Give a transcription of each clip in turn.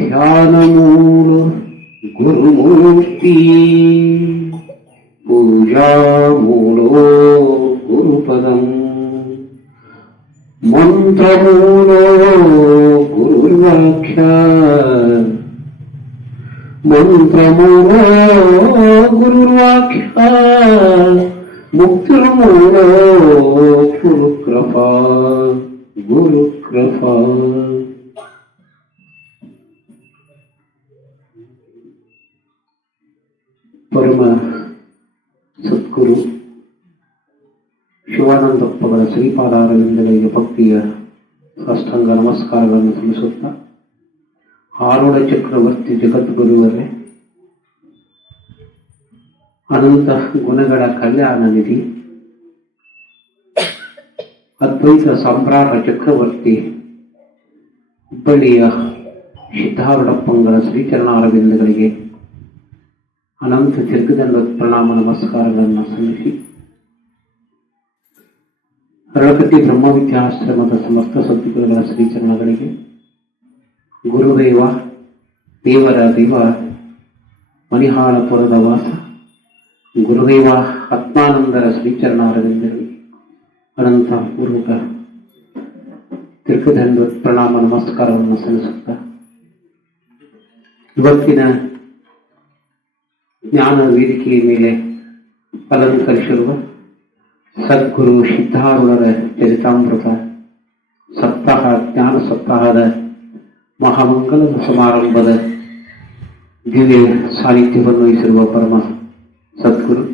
ध्यानमूल गुरुमूर्ति पूजामूलो गुरुपदम् मन्त्रमूलो गुरुर्वाख्या मन्त्रमूलो गुरुर्वाख्या मुक्तिर्मूलो गुरुकृपा गुरुकृपा ಶಿವಾನಂದಪ್ಪಗಳ ಶ್ರೀಪಾದಾರವಿಂದಗಳಿಗೆ ಭಕ್ತಿಯ ಸಾಷ್ಟಾಂಗ ನಮಸ್ಕಾರಗಳನ್ನು ಸಲ್ಲಿಸುತ್ತಾ ಆರುಡ ಚಕ್ರವರ್ತಿ ಜಗದ್ಗುರುವರೇ, ಅನಂತ ಗುಣಗಳ ಕಲ್ಯಾಣ ನಿಧಿ, ಅದ್ವೈತ ಸಾಮ್ರಾಟ ಚಕ್ರವರ್ತಿ, ಹುಬ್ಬಳ್ಳಿಯ ಸಿದ್ಧಾರೂಢಪ್ಪಂಗಳ ಶ್ರೀಚರಣಾರವಿಂದಗಳಿಗೆ ಅನಂತ ದೀರ್ಘದಂಡ ಪ್ರಣಾಮ ನಮಸ್ಕಾರಗಳನ್ನು ಸಲ್ಲಿಸಿ ಹರಳಕಟ್ಟಿ ಬ್ರಹ್ಮವಿದ್ಯಾಶ್ರಮದ ಸಮಸ್ತ ಸದ್ಗುರುಗಳ ಶ್ರೀಚರಣಗಳಿಗೆ ಗುರುದೇವ, ದೇವರ ದೇವ ಮಣಿಹಾಳಪುರದ ವಾಸ, ಗುರುದೇವ ಆತ್ಮಾನಂದರ ಶ್ರೀಚರಣಾರವಿಂದರಿಗೆ ಅನಂತ ಪೂರ್ವಕ ದೀರ್ಘದಂಡ ಪ್ರಣಾಮ ನಮಸ್ಕಾರವನ್ನು ಸಲ್ಲಿಸುತ್ತ, ಇವತ್ತಿನ ಜ್ಞಾನ ವೇದಿಕೆಯ ಮೇಲೆ ಅಲಂಕರಿಸಿರುವ ಸದ್ಗುರು ಸಿದ್ಧಾರೂಢರ ಚರಿತಾಮೃತ ಸಪ್ತಾಹ ಜ್ಞಾನ ಸಪ್ತಾಹದ ಮಹಾಮಂಗಲದ ಸಮಾರಂಭದ ದಿವ್ಯ ಸಾನ್ನಿಧ್ಯವನ್ನು ವಹಿಸಿರುವ ಪರಮ ಸದ್ಗುರು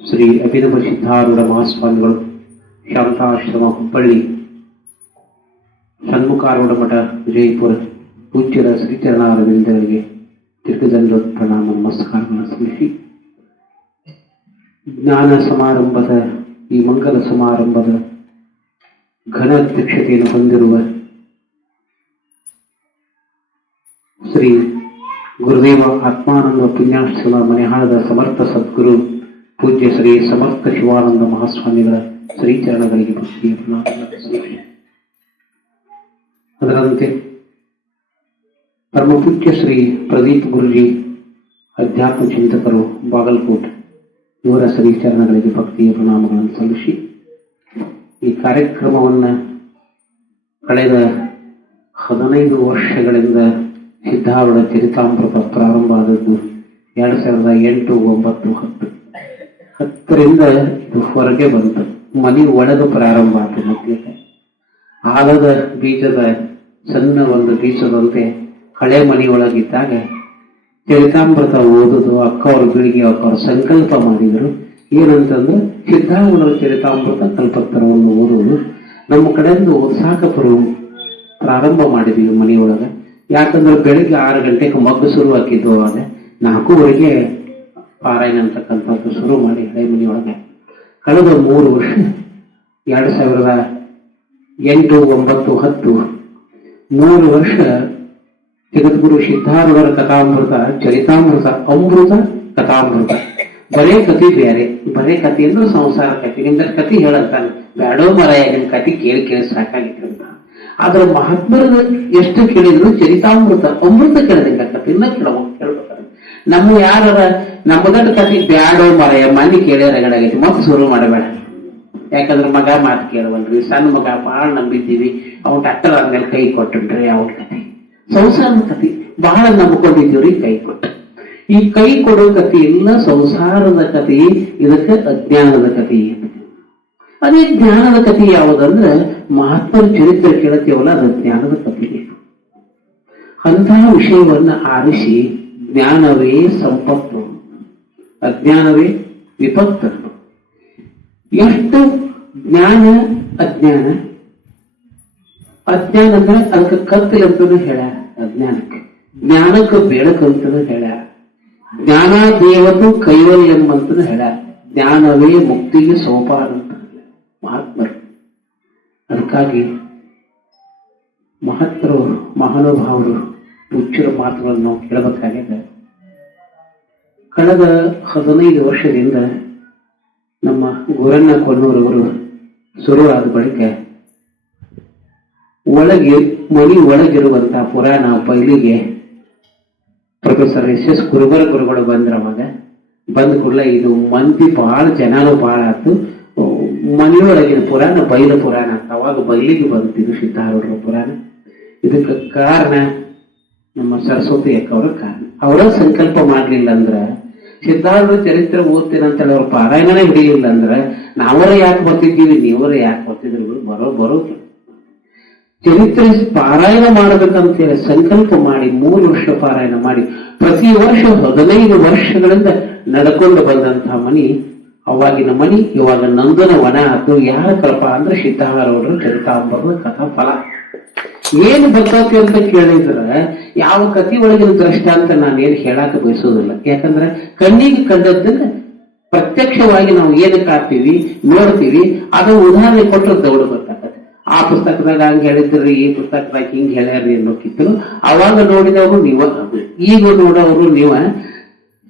ಶ್ರೀ ಅಭಿನವ ಸಿದ್ಧಾರೂಢ ಮಹಾಸ್ವಾಮಿಗಳು ಶಾಂತಾಶ್ರಮ ಹುಬ್ಬಳ್ಳಿ ಸನ್ಮುಖಾರೂಢ ಮಠ ವಿಜಯಪುರ ಪೂಜ್ಯರ ಶ್ರೀಚರಣಾರವಿಂದರಿಗೆ ತಿರುಗದಂಡ ಪ್ರಣಾಮ ನಮಸ್ಕಾರಗಳನ್ನು ಸಲ್ಲಿಸಿ ಜ್ಞಾನ ಸಮಾರಂಭದ ಈ ಮಂಗಲ ಸಮಾರಂಭದ ಘನ ಅಧ್ಯಕ್ಷತೆಯನ್ನು ಹೊಂದಿರುವ ಶ್ರೀ ಗುರುದೇವ ಆತ್ಮಾನಂದ ಪುಣ್ಯಾಶ್ರಮ ಮನೆಹಾಳದ ಸಮರ್ಥ ಸದ್ಗುರು ಪೂಜ್ಯ ಶ್ರೀ ಸಮರ್ಥ ಶಿವಾನಂದ ಮಹಾಸ್ವಾಮಿಗಳ ಶ್ರೀಚರಣಗಳಿಗೆ ಅದರಂತೆ ಪರಮ ಪೂಜ್ಯ ಶ್ರೀ ಪ್ರದೀಪ್ ಗುರುಜಿ ಅಧ್ಯಾತ್ಮ ಚಿಂತಕರು ಬಾಗಲಕೋಟ್. ಇವರ ಚರಣಗಳಿಗೆ ಭಕ್ತಿಯ ಪ್ರಣಾಮಗಳನ್ನು ಸಲ್ಲಿಸಿ ಈ ಕಾರ್ಯಕ್ರಮವನ್ನು ಕಳೆದ ಹದಿನೈದು ವರ್ಷಗಳಿಂದ ಸಿದ್ಧಾರೂಢ ಚರಿತಾಮೃತ ಪ್ರಾರಂಭ ಆದದ್ದು ಎರಡು ಸಾವಿರದ ಎಂಟು ಒಂಬತ್ತು ಹತ್ತು. ಹತ್ತರಿಂದ ಇದು ಹೊರಗೆ ಬಂತು. ಮನೆ ಒಳಗೆ ಪ್ರಾರಂಭ ಆಯಿತು ಮಕ್ಕಳಿಗೆ ಆಲದ ಬೀಜದ ಸಣ್ಣ ಒಂದು ಬೀಜದಂತೆ ಹಳೆ ಮನೆಯೊಳಗಿದ್ದಾಗ ಚರಿತಾಮೃತ ಓದುದು ಅಕ್ಕವರು ಬೆಳಿಗ್ಗೆ ಅಕ್ಕವರು ಸಂಕಲ್ಪ ಮಾಡಿದರು. ಏನಂತಂದ್ರೆ ಸಿದ್ಧಾರೂಢರ ಚರಿತಾಮೃತ ಕಲ್ಪತ್ತರವನ್ನು ಓದುವುದು. ನಮ್ಮ ಕಡೆಯಿಂದ ಓದ್ಸಾಕ ಬರು ಪ್ರಾರಂಭ ಮಾಡಿದ್ವಿ ಮನೆಯೊಳಗೆ. ಯಾಕಂದ್ರೆ ಬೆಳಿಗ್ಗೆ ಆರು ಗಂಟೆಗೆ ಮಗ್ಗು ಶುರು ಹಾಕಿದ್ದು ಅವಾಗ ನಾಲ್ಕೂವರೆಗೆ ಪಾರಾಯಣ ಅಂತಕ್ಕಂಥದ್ದು ಶುರು ಮಾಡಿ ಹಳೆ ಮನೆಯೊಳಗೆ. ಕಳೆದ ಮೂರು ವರ್ಷ, ಎರಡು ಸಾವಿರದ ಎಂಟು, ಒಂಬತ್ತು, ಹತ್ತು, ಮೂರು ವರ್ಷ ಜಗದ್ಗುರು ಸಿದ್ಧಾರ್ಥರ ಕಥಾಮೃತ, ಚರಿತಾಮೃತ, ಅಮೃತ ಕಥಾಮೃತ. ಬರೇ ಕತಿ ಬೇರೆ, ಬರೇ ಕತಿ ಅಂದ್ರೆ ಸಂಸಾರ ಕತಿ ನಿಂದ ಕತಿ ಹೇಳಂತಾನೆ ಬ್ಯಾಡೋ ಮರಾಯ ನಿಮ್ ಕತಿ ಕೇಳಿ ಕೇಳಿ ಸಾಕಾಗಿತ್ತು. ಆದ್ರೆ ಮಹಾತ್ಮರದ ಎಷ್ಟು ಕೇಳಿದ್ರು ಚರಿತಾಮೃತ, ಅಮೃತ ಕತಿ ಇನ್ನ ಕೇಳವ ಕೇಳ್ಬೇಕಾರೆ ನಮ್ಮ ಯಾರ ನಮ್ಮದ ಕತಿ ಬ್ಯಾಡೋ ಮರಾಯ ಮಂದಿ ಕೇಳಿ ರಗಡಾಗೈತಿ, ಮತ್ತೆ ಶುರು ಮಾಡಬೇಡ. ಯಾಕಂದ್ರೆ ಮಗ ಮಾತು ಕೇಳುವಲ್ರಿ, ಸಣ್ಣ ಮಗ ಬಹಳ ನಂಬಿದ್ದೀವಿ. ಅವ್ನ ಡಾಕ್ಟರ್ ಆದ್ಮೇಲೆ ಕೈ ಕೊಟ್ಟನ್ರಿ, ಅವ್ನ ಕತೆ ಸಂಸಾರದ ಕಥೆ ಬಹಳ ನಂಬ್ಕೊಂಡಿದ್ದೀವ್ರಿ ಕೈ ಕೊಟ್ಟು. ಈ ಕೈ ಕೊಡೋ ಕತಿ ಸಂಸಾರದ ಕಥೆ, ಇದಕ್ಕೆ ಅಜ್ಞಾನದ ಕಥೆ. ಅದೇ ಜ್ಞಾನದ ಕಥೆ ಯಾವುದಂದ್ರೆ ಮಹಾತ್ಮರ ಚರಿತ್ರೆ ಕೇಳುತ್ತೇವಲ್ಲ ಅದು ಜ್ಞಾನದ ಕಥೆ. ಅಂತಹ ವಿಷಯವನ್ನ ಆರಿಸಿ ಜ್ಞಾನವೇ ಸಂಪತ್ತು. ಅಜ್ಞಾನವೇ ವಿಪತ್ತು. ಎಷ್ಟು ಜ್ಞಾನ, ಅಜ್ಞಾನ ಅಜ್ಞಾನ ಅಂದ್ರೆ ಅದಕ್ಕೆ ಕತ್ತಲೆ ಅಂತಾನು ಹೇಳ, ಅಜ್ಞಾನಕ್ಕೆ. ಜ್ಞಾನಕ್ಕೆ ಬೆಳಕು ಅಂತಾನು ಹೇಳ. ಜ್ಞಾನ ದೇವತು ಕೈವಲ್ಯಂ ಅಂತಾನು ಹೇಳ. ಜ್ಞಾನವೇ ಮುಕ್ತಿಗೆ ಸೋಪಾನ ಅಂತ ಮಹಾತ್ಮರು. ಅದಕ್ಕಾಗಿ ಮಹತ್ವರು ಮಹಾನುಭಾವರು ಪೂಜ್ಯರ ಮಾತುಗಳನ್ನು ನಾವು ಕೇಳಬೇಕಾಗಿದೆ. ಕಳೆದ ಹದಿನೈದು ವರ್ಷದಿಂದ ನಮ್ಮ ಗುರಣ್ಣ ಕೊನ್ನೂರವರು ಶುರುವಾದ ಬಳಿಕ ಒಳಗೆ, ಮನಿ ಒಳಗಿರುವಂತಹ ಪುರಾಣ ಪೈಲಿಗೆ ಪ್ರೊಫೆಸರ್ ಎಸ್ ಎಸ್ ಕುರುಬರ ಗುರುಗಳು ಬಂದ್ರ ಅವಾಗ. ಬಂದ ಕೂಡಲೇ ಇದು ಮಂದಿ ಬಹಳ ಜನಾನು ಬಹಳ ಆತು. ಮನೆಯೊಳಗಿನ ಪುರಾಣ ಬೈಲ ಪುರಾಣ ಅಂತ ಅವಾಗ ಬೈಲಿಗೆ ಬಂತಿದ್ದು ಸಿದ್ಧಾರೂಢರ ಪುರಾಣ. ಇದಕ್ಕೆ ಕಾರಣ ನಮ್ಮ ಸರಸ್ವತಿ ಅಕ್ಕವರ ಕಾರಣ. ಅವರ ಸಂಕಲ್ಪ ಮಾಡ್ಲಿಲ್ಲ ಅಂದ್ರ, ಸಿದ್ಧಾರೂಢ ಚರಿತ್ರೆ ಓದ್ತೀನಿ ಅಂತೇಳಿ ಅವ್ರ ಪಾರಾಯಣನೇ ಹಿಡಿಯಿಲ್ಲ ಅಂದ್ರ, ನಾವರ ಯಾಕೆ ಬರ್ತಿದ್ದೀವಿ, ನೀವರ ಯಾಕೆ ಬರ್ತಿದ್ರು, ಬರೋ ಬರೋದು ಚರಿತ್ರೆ ಪಾರಾಯಣ ಮಾಡಬೇಕಂತೇಳಿ ಸಂಕಲ್ಪ ಮಾಡಿ, ಮೂರು ವರ್ಷ ಪಾರಾಯಣ ಮಾಡಿ, ಪ್ರತಿ ವರ್ಷ ಹದಿನೈದು ವರ್ಷಗಳಿಂದ ನಡ್ಕೊಂಡು ಬಂದಂತಹ ಮನಿ, ಅವಾಗಿನ ಮನಿ, ಇವಾಗ ನಂದನ ವನ ಅದು ಯಾರ ಕಲ್ಪ ಅಂದ್ರೆ ಸಿದ್ಧಾರೂಢರ ಚರಿತಾಂಬರದ ಕಥಾ ಫಲ ಏನು ಬರ್ತೈತಿ ಅಂತ ಕೇಳಿದ್ರೆ, ಯಾವ ಕತಿ ಒಳಗಿನ ದೃಷ್ಟಾಂತ ನಾನೇನು ಹೇಳಾಕ ಬಯಸೋದಿಲ್ಲ ಯಾಕಂದ್ರೆ ಕಣ್ಣಿಗೆ ಕಂಡದ್ದನ್ನ ಪ್ರತ್ಯಕ್ಷವಾಗಿ ನಾವು ಏನಕ್ಕೆ ಕಾಡ್ತೀವಿ ನೋಡ್ತೀವಿ, ಅದು ಉದಾಹರಣೆ ಕೊಟ್ಟರೆ ದೌಡ ಆ ಪುಸ್ತಕದಾಗ ಹಂಗೆ ಹೇಳಿದ್ರಿ ಈ ಪುಸ್ತಕದಾಗ ಹಿಂಗ್ ಹೇಳ್ಯಾರಿ ಅನ್ನೋಕಿತ್ತು ಅವಾಗ ನೋಡಿದವರು ನೀವ. ಈಗ ನೋಡೋರು ನೀವ.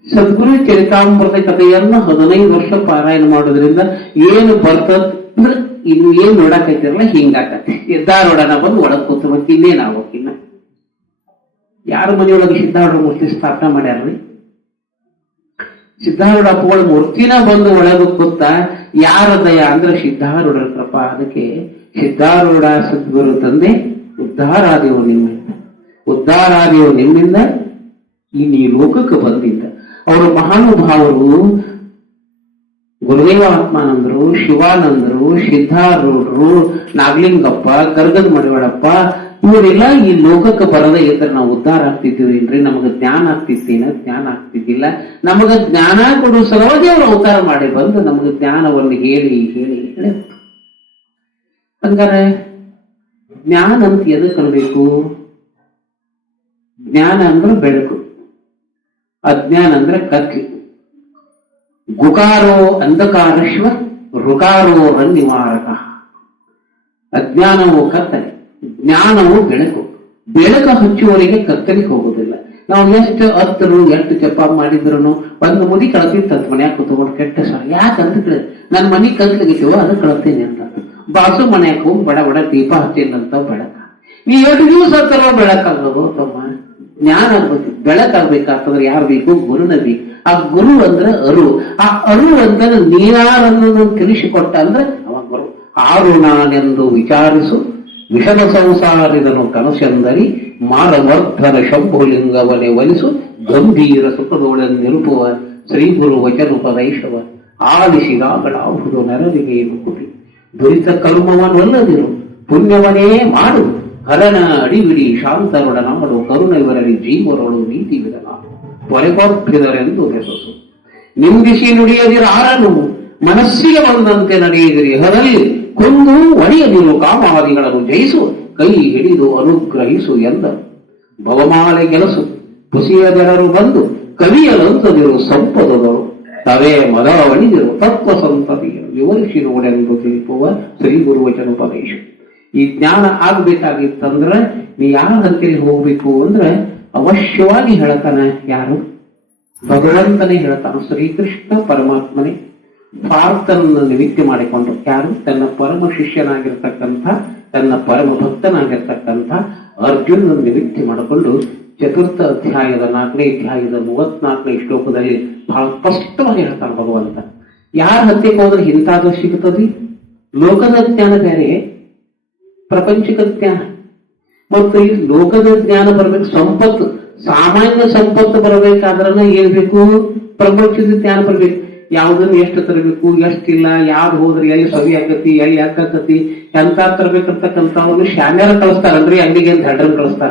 ಸದ್ಗುರು ಚರಿತಾಮೃತ ಕಥೆಯನ್ನ ಹದಿನೈದು ವರ್ಷ ಪಾರಾಯಣ ಮಾಡೋದ್ರಿಂದ ಏನು ಬರ್ತದ ಅಂದ್ರೆ ಇನ್ನು ಏನ್ ನೋಡಕೈತಿರಲ್ಲ ಹಿಂಗಾಕತ್ತೆ. ಸಿದ್ಧಾರೂಢನ ಬಂದು ಒಳಗ್ ಕೂತು ಮತ್ತೆ ಇನ್ನೇನ್ ಆಗೋಕಿನ್ನ ಯಾರ ಮನೆಯೊಳಗೆ ಸಿದ್ಧಾರೂಢ ಮೂರ್ತಿ ಸ್ಥಾಪನೆ ಮಾಡ್ಯಾರ್ರಿ? ಸಿದ್ಧಾರೂಢ ಅಪ್ಪಗಳ ಮೂರ್ತಿನ ಬಂದು ಒಳಗ ಕೂತ ಯಾರ ದಯ ಅಂದ್ರೆ ಸಿದ್ಧಾರೂಢರ ಕೃಪಾ. ಅದಕ್ಕೆ ಸಿದ್ಧಾರೂಢ ಸದ್ಗುರು ತಂದೆ ಉದ್ಧಾರಾದೇವು ನಿಮ್ಮಿಂದ. ಉದ್ಧಾರಾದೇವು ನಿಮ್ಮಿಂದ ಇನ್ನು ಈ ಲೋಕಕ್ಕೆ ಬಂದಿದ್ದ. ಅವರು ಮಹಾನುಭಾವರು, ಗುರುದೇವ ಆತ್ಮಾನಂದರು, ಶಿವಾನಂದರು, ಸಿದ್ಧಾರೂಢರು, ನಾಗಲಿಂಗಪ್ಪ, ಗರ್ಗದ ಮಡಿವಾಳಪ್ಪ, ಇವರೆಲ್ಲ ಈ ಲೋಕಕ್ಕೆ ಬರದ ಇದ್ರೆ ನಾವು ಉದ್ಧಾರ ಆಗ್ತಿದ್ದೀವೇನ್ರಿ ನಮಗೆ ಜ್ಞಾನ ಆಗ್ತಿತ್ತೇನ? ಜ್ಞಾನ ಆಗ್ತಿದ್ದಿಲ್ಲ. ನಮಗ ಜ್ಞಾನ ಕೊಡುವ ಸಲುವಾಗಿ ಅವರು ಅವತಾರ ಮಾಡಿ ಬಂದು ನಮಗೆ ಜ್ಞಾನವನ್ನು ಹೇಳಿ ಹೇಳಿ ಹೇಳಿ. ಹಂಗಾರೆ ಜ್ಞಾನ ಅಂತ ಎದಕ್ಕೆ ಅನ್ಬೇಕು ಜ್ಞಾನ ಅಂದ್ರೆ ಬೆಳಕು, ಅಜ್ಞಾನ ಅಂದ್ರೆ ಕತ್ಲಿ ಗುಕಾರೋ ಅಂಧಕಾರಶ್ವ ರುಕಾರೋ ನಿವಾರಕ ಅಜ್ಞಾನವು ಕತ್ತಲೆ, ಜ್ಞಾನವು ಬೆಳಕು. ಬೆಳಕು ಹಚ್ಚುವವರಿಗೆ ಕತ್ತಲಿಗೆ ಹೋಗುದಿಲ್ಲ ನಾವು ಎಷ್ಟು ಹತ್ತರು, ಎಷ್ಟು ಜಪ ಮಾಡಿದ್ರು ಒಂದು ಮುದಿ ಕಳತಿ ತತ್ ಮನ್ಯಾಗ ಕೂತ್ಕೊಂಡು ಕೆಟ್ಟ ಸಹ ಯಾಕಂತ ಕೇಳಿ ನನ್ನ ಮನಿ ಕತ್ಲಿಗಿಟ್ಟಿವ ಅದು ಕಳತೀನಿ ಅಂತ. ಬಾಸು ಮನ್ಯಾಗ ಹೋಗಿ ಬಡ ಬಡ ದೀಪ ಹತ್ತಿನಂತ ಬೆಳಕ. ನೀ ಎಷ್ಟು ದಿವಸ ಹತ್ತರೋ ಬೆಳಕಾಗೋದು ತಮ್ಮ. ಜ್ಞಾನ ಆಗ್ಬೇಕು ಬೆಳಕಾಗ್ಬೇಕಾಗ್ತಂದ್ರೆ ಯಾರು ಬೇಕು? ಗುರುನ ಬೇಕು ಆ ಗುರು ಅಂದ್ರೆ ಅರು. ಆ ಅರು ಅಂದ್ರೆ ನೀರಾರನ್ನು ತಿಳಿಸಿಕೊಟ್ಟ ಅಂದ್ರೆ ಅವ ಗುರು. ಆರು ನಾನೆಂದು ವಿಚಾರಿಸು. ವಿಷದ ಸಂಸಾರಿದನು ಕನಸೆಂದರಿ. ಮಾರವರ್ಧನ ಶಂಭುಲಿಂಗವನೆ ಒಲಿಸು. ಗಂಭೀರ ಸುಖದೊಳೆಂದಿರುಪುವ ಶ್ರೀ ಗುರು ವಚನುಪದೈಷವ ಆಲಿಸಿದಾಗಳಾಹುದು ನೆರವಿಗೆ ಮುಕುಟಿ ದುರಿತ ಕರ್ಮವನ್ನಲ್ಲದಿರು. ಪುಣ್ಯವನೇ ಮಾಡು. ಹರನ ಅಡಿಬಿಡಿ ನಮ್ಮಡು ಕರುಣ ಇವರಲ್ಲಿ ಜೀವರೊಳು ನೀತಿ ವಿಧನ ಪೊರೆಗೊರ್ಪಿದರೆಂದು ಹೆಸರು. ನಿಂದಿಸಿ ನುಡಿಯದಿರ ಆರನು ಮನಸ್ಸಿಗೆ ಬಂದಂತೆ ನಡೆಯಿದಿರಿ ಹರಲಿ. ಕೊಂದು ಒಡೆಯದಿರು ಕಾಮಾದಿಗಳನ್ನು ಜಯಿಸು, ಕೈ ಹಿಡಿದು ಅನುಗ್ರಹಿಸು ಎಂದ ಭವಮಾಲೆ ಕೆಲಸು ಪುಸಿಯದೆರರು ಬಂದು ಕವಿಯಲಂತದಿರು ಸಂಪದರು ತವೇ ಮದ ಒಣಿದಿರು ತತ್ವ ಸಂತತಿಯ ವಿವರಿಸಿ ನೋಡೆಂದು ತಿಳಿಪುವ ಶ್ರೀ ಗುರುವಚನೋಪದೇಶ ಈ ಜ್ಞಾನ ಆಗ್ಬೇಕಾಗಿತ್ತಂದ್ರ ನೀ ಯಾರ ಹಂತಲ್ಲಿ ಹೋಗ್ಬೇಕು ಅಂದ್ರೆ ಅವಶ್ಯವಾಗಿ ಹೇಳ್ತಾನ ಯಾರು? ಭಗವಂತನೇ ಹೇಳ್ತಾನ, ಶ್ರೀಕೃಷ್ಣ ಪರಮಾತ್ಮನೇ. ಪಾರ್ಥನನ್ನು ನಿಮಿತ್ತ ಮಾಡಿಕೊಂಡು ಯಾರು? ತನ್ನ ಪರಮ ಶಿಷ್ಯನಾಗಿರ್ತಕ್ಕಂಥ, ತನ್ನ ಪರಮ ಭಕ್ತನಾಗಿರ್ತಕ್ಕಂಥ ಅರ್ಜುನ್ ನಿವೃತ್ತಿ ಮಾಡಿಕೊಂಡು ಚತುರ್ಥ ಅಧ್ಯಾಯದ ನಾಲ್ಕನೇ ಅಧ್ಯಾಯದ ಮೂವತ್ನಾಲ್ಕನೇ ಶ್ಲೋಕದಲ್ಲಿ ಬಹಳ ಸ್ಪಷ್ಟವಾಗಿ ಹೇಳ್ತಾನೆ ಭಗವಂತ. ಯಾರ ಹತ್ತಿಗೆ ಹೋದ್ರೆ ಇಂಥದ್ದು ಸಿಗುತ್ತದೆ ಲೋಕದ ಜ್ಞಾನ ಬೇರೆ ಪ್ರಪಂಚಿಕ ಜ್ಞಾನ. ಮತ್ತು ಈ ಲೋಕದ ಜ್ಞಾನ ಬರ್ಬೇಕು, ಸಂಪತ್ತು, ಸಾಮಾನ್ಯ ಸಂಪತ್ತು ಬರಬೇಕಾದ್ರನ ಏನ್ ಬೇಕು? ಪ್ರಪಂಚದ ಜ್ಞಾನ ಬರ್ಬೇಕು. ಯಾವ್ದನ್ನ ಎಷ್ಟು ತರಬೇಕು, ಎಷ್ಟಿಲ್ಲ, ಯಾವ್ದು ಹೋದ್ರೆ, ಎಲ್ಲಿ ಸವಿ ಆಗತಿ, ಎಲ್ಲಿ ಯಾಕತಿ ಎಂತ ತರಬೇಕಂತಕ್ಕಂಥವ್ರು ಶಾನ್ಯಾರ ಕಳಿಸ್ತಾರಲ್ರಿ, ಅಂಗಡಿಗೆ ಅಂತ ಹೆಡ್ರನ್ ಕಳಿಸ್ತಾರ.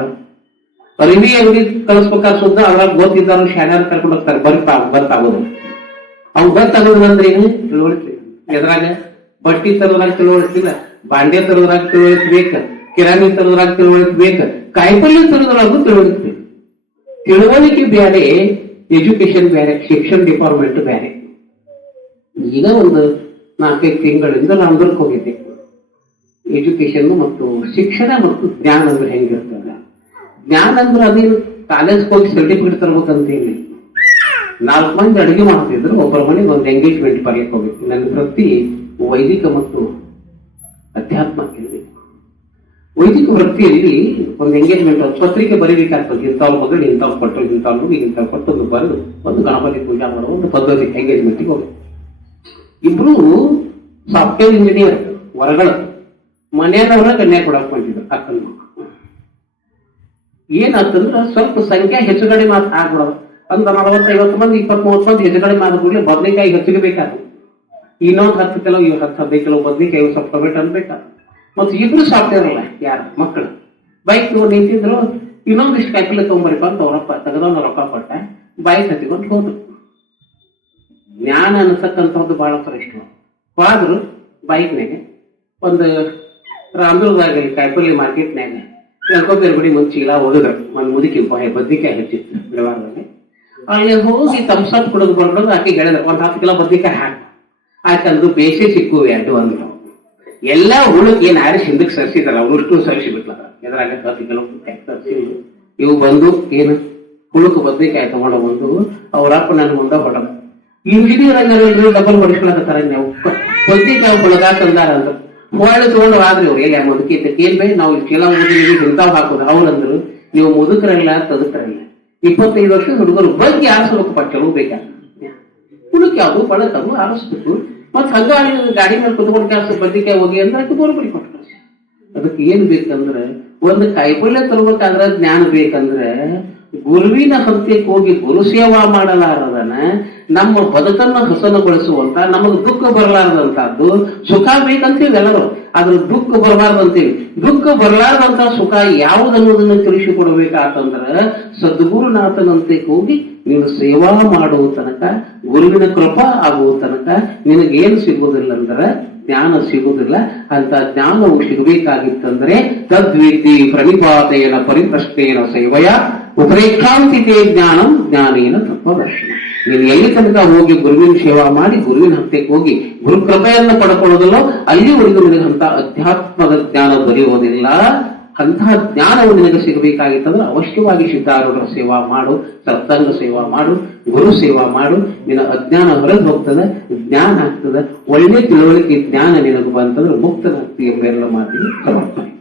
ಅರಿವಿ ಅಂಗಡಿ ಕಳಿಸ್ಬೇಕಾದ ಸುದ್ದ ಅದ್ರಾಗ ಗೊತ್ತಿದ್ದಾರು ಶಾನ್ಯಾರ ಕರ್ಕೊಂಡು ಹೋಗ್ತಾರೆ ಬರ್ತಾ ಗೊತ್ತಾಗೋದು ಅವ್ನು ಗೊತ್ತಾಗೋದು ಅಂದ್ರೆ ಏನು? ತಿಳುವಳಿಕೆ. ಎದ್ರಾಗ ಬಟ್ಟಿ ತರೋದ್ರಾಗ ತಿಳುವಳಿಕಿಲ್ಲ ಬಾಂಡೆ ತರೋದ್ರಾಗ ತಿಳುವಳಿಕೆ ಬೇಕ, ಕಿರಾಣಿ ತರೋದ್ರಾಗ ತಿಳುವಳಿಕೆ ಬೇಕ ಕಾಯಿಪಲ್ಯ ತರೋದ್ರಾಗೂ ತಿಳುವಳಿಕೆ ತಿಳುವಳಿಕೆ ಬೇರೆ ಎಜುಕೇಶನ್ ಬೇರೆ ಶಿಕ್ಷಣ ಡಿಪಾರ್ಟ್ಮೆಂಟ್ ಬೇರೆ ಈಗ ಒಂದು ನಾಲ್ಕೈದು ತಿಂಗಳಿಂದ ನಾನು ಹೋಗಿದ್ದೆ. ಎಜುಕೇಶನ್ ಮತ್ತು ಶಿಕ್ಷಣ ಮತ್ತು ಜ್ಞಾನ ಅಂದ್ರೆ ಹೆಂಗಿರ್ತದ? ಜ್ಞಾನ ಅಂದ್ರೆ ಅದೇನು? ಕಾಲೇಜ್ ಹೋಗಿ ಸರ್ಟಿಫಿಕೇಟ್ ತರ್ಬೇಕಂತ ಹೇಳಿ. ನಾಲ್ಕು ಮಂದಿ ಅಡುಗೆ ಮಾಡ್ತಿದ್ರು, ಒಬ್ಬರ ಮನೆಗೆ ಒಂದು ಎಂಗೇಜ್ಮೆಂಟ್ ಬರೆಯಕ್ಕೆ ಹೋಗ್ಬೇಕು ನನ್ನ ವೃತ್ತಿ ವೈದಿಕ ಮತ್ತು ಅಧ್ಯಾತ್ಮ ವೈದಿಕ ವೃತ್ತಿಯಲ್ಲಿ ಒಂದು ಎಂಗೇಜ್ಮೆಂಟ್ ಒಂದು ಪತ್ರಿಕೆ ಬರೀಬೇಕಾಗ್ತದೆ. ಇಂಥವ್ರ ಮಗಳು, ಇಂಥವ್ರು ಕೊಟ್ಟು ಇಂಥವ್ರ ಮಗು ಇಂಥವ್ರು ಕೊಟ್ಟು ಬರೆದು ಒಂದು ಗಣಪತಿ ಪೂಜಾ ಮಾಡೋ ಒಂದು ಪದ್ಧತಿ ಎಂಗೇಜ್ಮೆಂಟ್ಗೆ ಹೋಗಿ. ಇಬ್ರು ಸಾಫ್ಟ್ವೇರ್ ಇಂಜಿನಿಯರ್ ಹೊರಗಳ ಮನೆಯವರ ಕನ್ಯಾ ಕೊಡಕ್ ಬಂದಿದ್ರು ಅಕ್ಕನ ಮಕ್ಕಳು. ಏನಾಗ್ತಂದ್ರ ಸ್ವಲ್ಪ ಸಂಖ್ಯೆ ಹೆಚ್ಚು ಕಡಿಮೆ ಆಗ್ಬಿಡೋದು ಅಂದ್ರ ನಲವತ್ತೈವತ್ತು ಮಂದಿ ಇಪ್ಪತ್ತ್ ಮೂವತ್ತು ಮಂದಿ ಎದುರುಗಡೆ ಆದ ಕೂಡಲೇ ಬದನೆಕಾಯಿ ಹೆಚ್ಚಿಗೆ ಬೇಕಾದ್ರು ಇನ್ನೊಂದು ಹತ್ತು ಕಿಲೋ ಇವ್ ಹತ್ತು ಹದಿನೈದು ಕಿಲೋ ಬದನೆಕಾಯಿ ಸ್ವಲ್ಪ ಟೊಮೆಟೊ ಅನ್ಬೇಕಾದ್ರು. ಮತ್ತು ಇಬ್ರು ಸಾಕ್ತಿರಲ್ಲ ಯಾರು, ಮಕ್ಕಳು. ಬೈಕ್ ತಗೊಂಡು ನಿಂತಿದ್ರು ಇನ್ನೊಂದಿಷ್ಟು ಕಾಯಿಪಲ್ಲೆ ತಗೊಂಬರಿಪ್ಪ ಅಂತ ಅವರಪ್ಪ ತೆಗೆದವನ ರೊಕ್ಕ ಕೊಟ್ಟ ಬೈಕ್ ಹತ್ತಿಕೊಂಡು ಹೋದ್ರು. ಜ್ಞಾನ ಅನ್ನತಕ್ಕಂಥದ್ದು ಬಹಳ ಶ್ರೇಷ್ಠ ಹೋದ್ರು ಬೈಕ್ನಾಗೆ ಒಂದು ರಾಮದುರ್ಗದಾಗ ಕಾಯಿಪಲ್ಲೆ ಮಾರ್ಕೆಟ್ನಾಗ ಎಳ್ಕೊಬೇರೆ ಬಿಡಿ ಮುಂಚೆ ಇಲ್ಲ ಹೋಗಿದ್ರು ಒಂದು ಮುದುಕಿ ಬದ್ನಿಕಾಯಿ ಹಚ್ಚಿತ್ತು ಬಿಡವಾರದಲ್ಲಿ ಅಲ್ಲಿ ಹೋಗಿ ತಮ್ಸಪ್ ಕುಡಿದು ಬಂದ್ರು ಆಕೆ ಹೇಳಿದ್ರು ಒಂದು ಹತ್ತು ಕಿಲೋ ಬದ್ನಿಕಾಯಿ ಹಾಕ. ಆಯ್ತಂದು ಬೇಸಿ ಸಿಕ್ಕುವೆ ಅಂತ ಅಂದ್ರು ಎಲ್ಲ ಹುಳುಕ್ ಏನ್ ಆರಿಸಿ ಹಿಂದಕ್ಕೆ ಸರಿಸಿದಾರ ಅವ್ರಷ್ಟು ಸರಿಸಿ ಬಿಟ್ಲ. ಎದ್ರಾಗ ಹತ್ತು ಕಿಲೋ ಇವು ಬಂದು ಏನು? ಹುಳುಕು ಬದ್ನಿಕಾಯಿ ತಗೊಂಡು ಬಂದು ಅವ್ರಪ್ಪ ನನ್ನ ಮುಂದೆ ಹೊಡ ಇಂಜಿನಿಯರ್ ಅಂದ್ರೆ ಡಬಲ್ ಹೊಡಿಸ್ಕೊಳಕತ್ತಾರ ನೀವು ಬದ್ನಿಕಾಯಿ ಬಳಗ ತಂದಾರ ಅಂದ್ರು. ಹೊಳೆ ತಗೊಂಡು ಆದ್ರಿ ಅವ್ರು ಹೇಗೆ ಮುದುಕಿ ಏನ್ ಬೇ? ನಾವು ಚೀಲ ಓದಿದೀವಿ ಇಂತಾವ್ ಹಾಕೋದು. ಅವ್ರಂದ್ರು ನೀವು ಮುದುಕರಲ್ಲ, ತದಕರಲ್ಲ. ಇಪ್ಪತ್ತೈದು ವರ್ಷದ ಹುಡುಗರು ಬಗ್ಗೆ ಆರಿಸ್ಬೇಕು ಕೆಲವು ಬೇಕಾ ಹುಡುಕಿ ಯಾವುದು ಬಳಕವು ಆರಿಸ್ಬೇಕು ಮತ್ ಹಂಗ ಗಾಡಿ ಮೇಲೆ ಕುತ್ಕೊಂಡು ಕೆಲಸ ಹೋಗಿ ಅಂದ್ರೆ ಅದಕ್ಕೆ ಬೋರ್ಬರಿ ಕೊಟ್ಟು. ಅದಕ್ಕೆ ಏನ್ ಬೇಕಂದ್ರೆ, ಒಂದು ಕಾಯಿಪಲ್ಯ ತರ್ಬೇಕಾದ್ರ ಜ್ಞಾನ ಬೇಕಂದ್ರೆ, ಗುರುವಿನ ಹಂತಕ್ಕೆ ಹೋಗಿ ಗುರು ಸೇವಾ ಮಾಡಲಾರದನ, ನಮ್ಮ ಬದುಕನ್ನ ಹಸನಗೊಳಿಸುವಂತ, ನಮಗೆ ದುಃಖ ಬರಲಾರದಂತದ್ದು ಸುಖ ಬೇಕಂತೀವಿ ಎಲ್ಲರೂ ಅದ್ರ ದುಃಖ ಬರಬಾರ್ದಂತೀವಿ ದುಃಖ ಬರಲಾರದಂತ ಸುಖ ಯಾವುದನ್ನೋದನ್ನ ತಿಳಿಸಿಕೊಡ್ಬೇಕಾತಂದ್ರ ಸದ್ಗುರುನಾಥನಂತೆ ಹೋಗಿ ನೀನು ಸೇವಾ ಮಾಡುವ ತನಕ, ಗುರುವಿನ ಕೃಪಾ ಆಗುವ ತನಕ ನಿನಗೇನು ಸಿಗುವುದಿಲ್ಲ ಅಂದ್ರೆ ಜ್ಞಾನ ಸಿಗುವುದಿಲ್ಲ. ಅಂತ ಜ್ಞಾನವು ಸಿಗಬೇಕಾಗಿತ್ತಂದ್ರೆ ತದ್ವಿದ್ಯೆ ಪ್ರಣಿಪಾತೇನ ಪರಿಪ್ರಶ್ನೆಯನ ಸೇವಯ. ಉಪರೇಕ್ಷಾಂತಿತೆ ಜ್ಞಾನಂ, ಜ್ಞಾನೇನ ತತ್ವದರ್ಶನ. ನೀನು ಎಲ್ಲಿ ತನಕ ಹೋಗಿ ಗುರುವಿನ ಸೇವಾ ಮಾಡಿ ಗುರುವಿನ ಹತ್ತಿಗೆ ಹೋಗಿ ಗುರು ಕೃಪೆಯನ್ನು ಪಡ್ಕೊಳ್ಳೋದಲ್ಲೋ ಅಲ್ಲಿವರೆಗೂ ಅಂತ ಅಧ್ಯಾತ್ಮದ ಜ್ಞಾನ ದೊರೆಯುವುದಿಲ್ಲ. ಅಂತಹ ಜ್ಞಾನವು ನಿನಗೆ ಸಿಗಬೇಕಾಗಿತ್ತಂದ್ರೆ ಅವಶ್ಯವಾಗಿ ಸಿದ್ಧಾರೂಢರ ಸೇವಾ ಮಾಡು ಸತ್ತಂಗ ಸೇವಾ ಮಾಡು, ಗುರು ಸೇವಾ ಮಾಡು. ನಿನ್ನ ಅಜ್ಞಾನ ಹೊರಗೆ ಹೋಗ್ತದೆ, ಜ್ಞಾನ ಆಗ್ತದೆ. ಒಳ್ಳೆ ತಿಳುವಳಿಕೆ ಜ್ಞಾನ ನಿನಗೆ ಬಂತಂದ್ರೆ ಮುಕ್ತನಾಗ್ತಿ ಎಂಬೆಲ್ಲ ಮಾತಿಗೆ ಸಮರ್ಪಣೆ.